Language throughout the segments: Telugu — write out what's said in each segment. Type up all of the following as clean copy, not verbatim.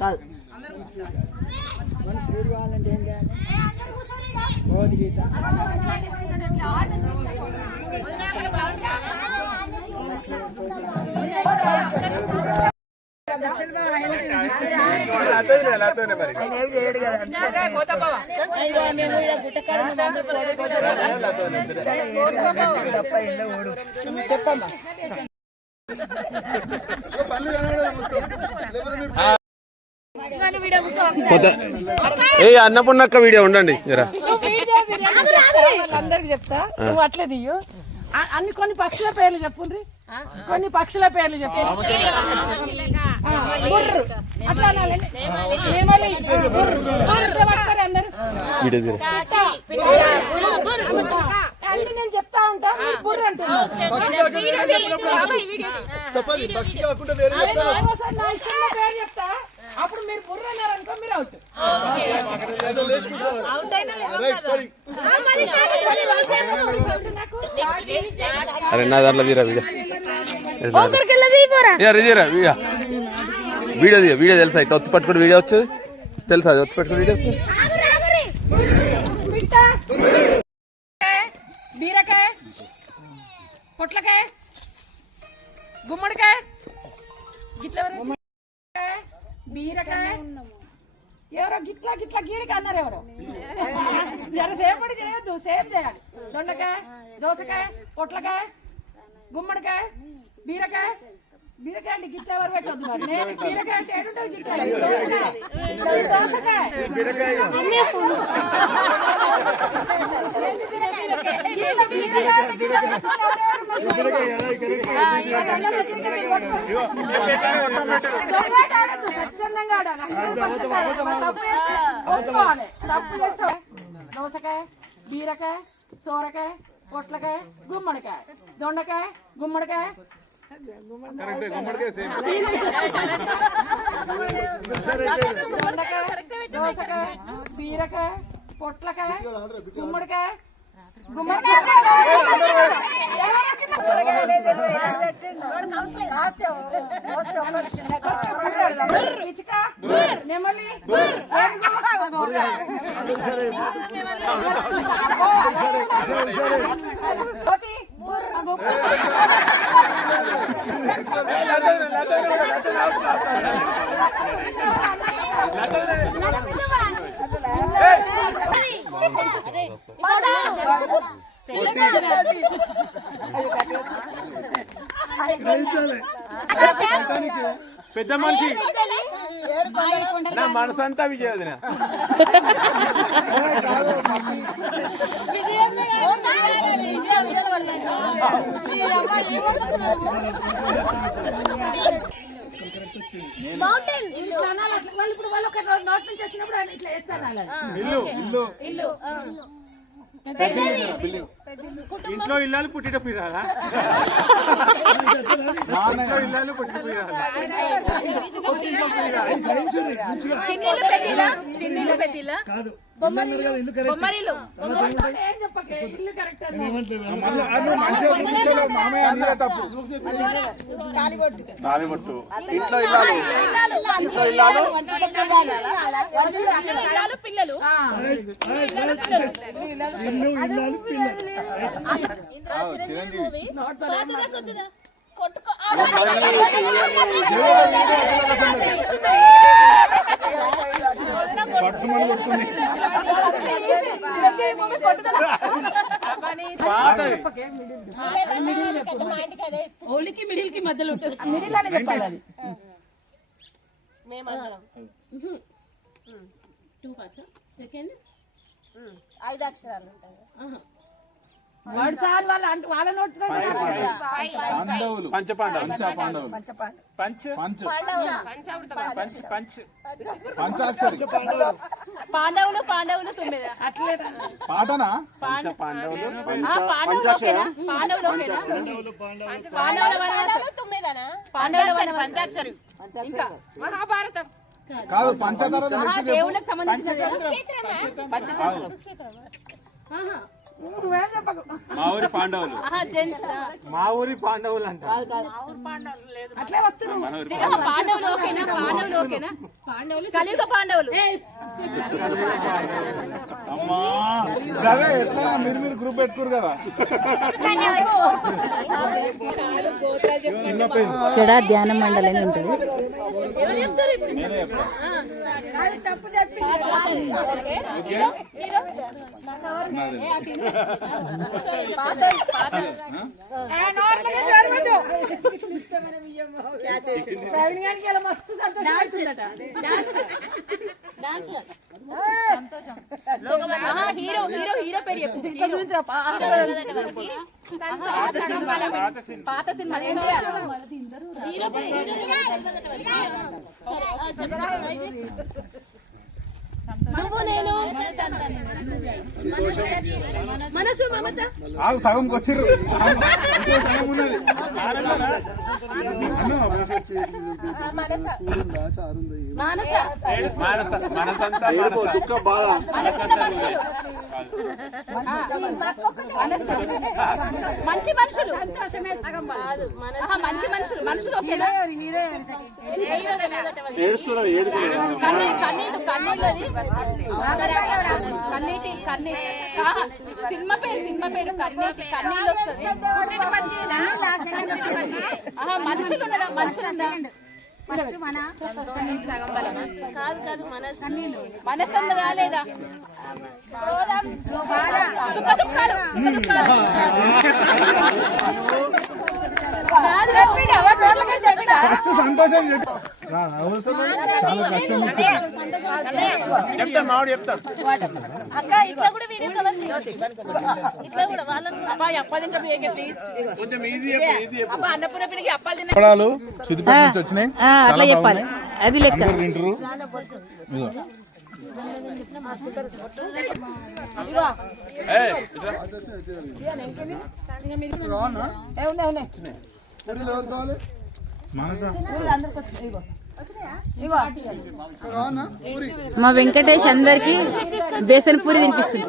కాదు ప్యూర్ కావాలంటే ఏం చేయాలి? భగవద్గీత చెప్పమ్మా. ఏ అన్నపూర్ణక్క వీడియో ఉండండి అందరికి చెప్తా, నువ్వు అట్లే దియ్యు. అన్ని కొన్ని పక్షుల పేర్లు చెప్పుండ్రి, కొన్ని పక్షుల పేర్లు చెప్పు. అట్లా అన్ని నేను చెప్తా ఉంటా, బుర్ర అంటున్నా. నా ఇష్టంలో పేరు చెప్తా, అప్పుడు మీరు బుర్ర అన్నారనుకో మీరు అవుతారు. అరే నా దాంట్లో తీరా వీడియో వీడియో తెలుసా? ఇట్లా ఒత్తి పట్టుకుని వీడియో వచ్చేది తెలుసా? అది ఒత్తి పట్టుకుని వీడియో వస్తుంది. బీరకాయ, పొట్లకాయ, గుమ్మడికాయ, బీరకాయ, ఎవరో గిట్లా గిట్లా గీరిక అన్నారు. ఎవరో జరసేపటి చేయొద్దు, సేమ్ చేయాలి. దొండకాయ, దోసకాయ, పొట్లకాయ, గుమ్మడికాయ, బీరకాయ. బీరకాయ అంటే గిట్ల ఎవరు పెట్టద్దు. నేను బీరకాయ అంటే ఏడుంటుంది గిట్ల. దోసకాయ స్వచ్ఛందంగా దోసకాయ, బీరకాయ, సోరకాయ, పొట్లకాయ, గుమ్మడికాయ, దొండకాయ, గుమ్మడికాయ, దోసకాయ, బీరకాయ, పొట్లకాయ, గుమ్మడికాయ, నెమలి, పెద్ద మనిషి నా మనసంతా విజయవదిన. ఇప్పుడు వాళ్ళు ఒక నోట్ నుంచి వచ్చినప్పుడు ఇట్లా వేస్తాను. ఇల్లు ఇంట్లో ఇల్లాలు పుట్టిటప్పుడు రాదా? ఇల్లాలు పుట్టిటప్పుడు తాలిబొట్టు, ఇంట్లో ఇల్లాలు, పిల్లలు, ఓలికి మిడిల్ కి మధ్యలో ఉంటుంది. మిడిల్ అని చెప్పాలి. సెకండ్ 5 అక్షరాలు ఉంటాయి. వాడు సార్ వాళ్ళ నోట్ పాండవులు 9 అట్లేదా? పాండవులు పంచాక్షరి. ఇంకా మహాభారతం కాదు పంచదార దేవుళ్ళకి సంబంధించినది నువ్వేం చెప్పకు. మా ఊరి పాండవులు మా ఊరి పాండవులు అంట అట్లే వస్తున్నావు. పాండవులు ఓకేనా? పాండవులు ఓకేనా? కలియుగ పాండవులు. అమ్మా అదే ఎట్లా మీరు గ్రూప్ పెట్టుకోరు కదా ఇక్కడ ధ్యాన మండలి అని ఉంటుంది. మస్తు సంతోషం. హీరో హీరో హీరో పేరు చెప్పు. పాత సినిమా మనసు మమత సగంకి వచ్చిర్రు దుఃఖ బాధ మంచి మనుషులు. మంచి మనుషులు. మనుషులు ఓకేనా? కన్నీళ్ళు కన్నీటి సినిమా పేరు కన్నీటి కన్నీళ్ళు వస్తుంది. మనుషులు ఉన్నదా? మనుషులు ఉందా? మనసు ఉన్నదా లేదా? సుఖ దుఃఖాలు సంతోషం చెప్తాను మావాడు చెప్తాను. కొంచెం ఈజీ అప్పడాలు శుద్ధిపేట నుంచి వచ్చినాయి. అట్లా చెప్పాలి, అది లెక్క. తింటారు మా వెంకటేష్ అందరికి బేసన్ పూరి తినిపిస్తుంది.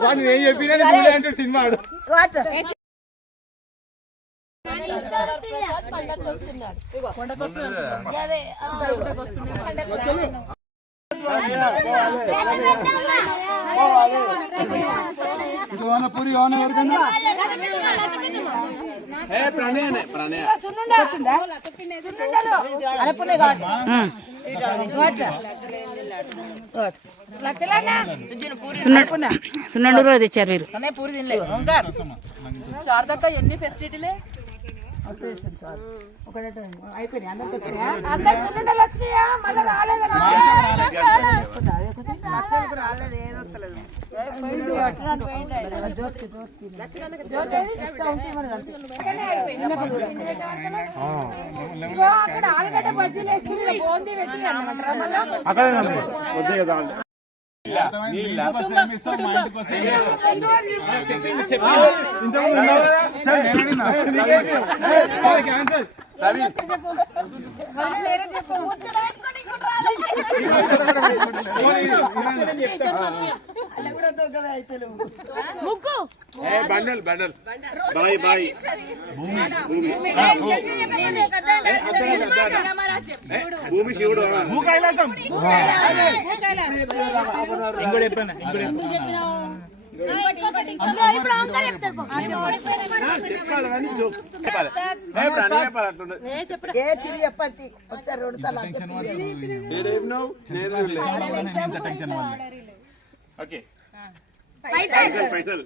సినిమా పూరి ఎవరికన్నా సున్నండు కూడా తెచ్చారు మీరు. శారదక్క ఎన్ని ఫెసిలిటీలే అయిపోయినాయి. అందరికి సున్నుండలు వచ్చినాయా? మళ్ళీ రాలేదా? అక్కడ ఆలుగడ్డ బజ్జీలు వేసుకుని బోందీ పెట్టి అన్నమాట. ముగ్గు బండల్ బండల్ బాయ్ బాయ్ భూమి శివుడు భూ కైలాసం ఇంకోటి చెప్పాను ఓకే పైసలు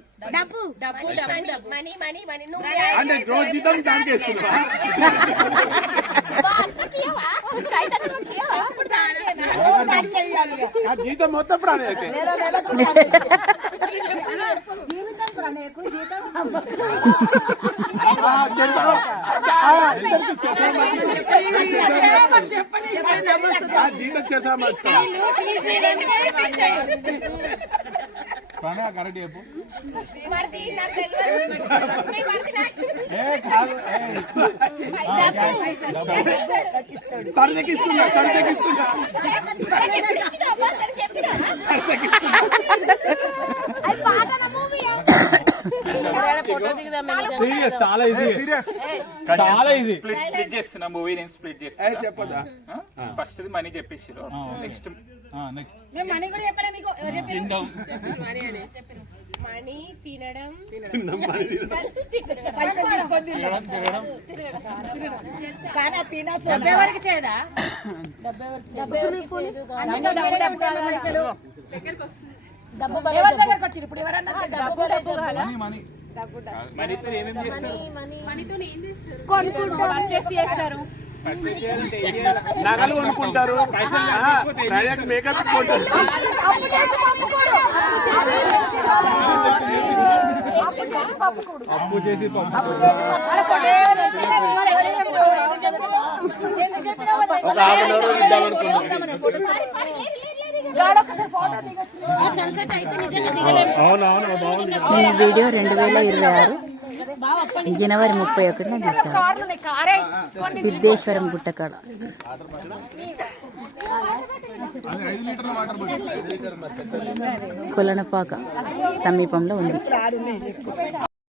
అంటే రోజు జీతం దానికి వేస్తున్నా జీతం మొత్తం ప్రాణి జీతం చేద్దాం ప్రణయ కరెక్ట్ చెప్పు ఏ కాదు సరిదకిస్తున్నా సీరియస్ చాలా ఈజీ చాలా ఈజీ స్ప్లిట్ చేస్తున్నా మూవీ నేను స్ప్లిట్ చేస్తున్నా చెప్పదా ఫస్ట్ మనీ చెప్పేసిరు నెక్స్ట్ నెక్స్ట్ మనీ కూడా చెప్పలే మీకు ఎవరు చెప్పారు? తిందాం మనీ తినడం డబ్బే వరకు చేయదా? అన్ని డబ్బే పైసలు. ఎవరి దగ్గరకు వచ్చి ఇప్పుడు ఎవరన్నా మనీ మనీతో ఏమేమి చేస్తారు కొనుక్కుంటారు పర్చేస్ చేస్తారు పర్చేస్ చేయాలంటే ఏం చేయాలి? నగలు కొనుక్కుంటారు పైసలు లేకపోతే ఏం చేస్తారు? మేకప్ కొంటారు అప్పు చేసి పప్పుకోడు. అప్పు చేసి అరే పొడే చెప్పినది. ఎవరు చెప్పిరు? ఎందుకు చెప్పిరు? ఎందుకు చెప్పినావు అది? ఒక హాఫ్ అన్ అవర్ ఇద్దాం అనుకున్నాం గాడొక్కసారి ఫోటో దిగొచ్చు. అవునవును బాగుంది ఈ వీడియో 2026 జనవరి 31న తీశారు కార్లు ఉన్నాయి, కారే సిద్ధేశ్వరం గుట్టకాడ. 5 లీటర్ల వాటర్ బాటిల్ కొలనపాక సమీపంలో ఉంది.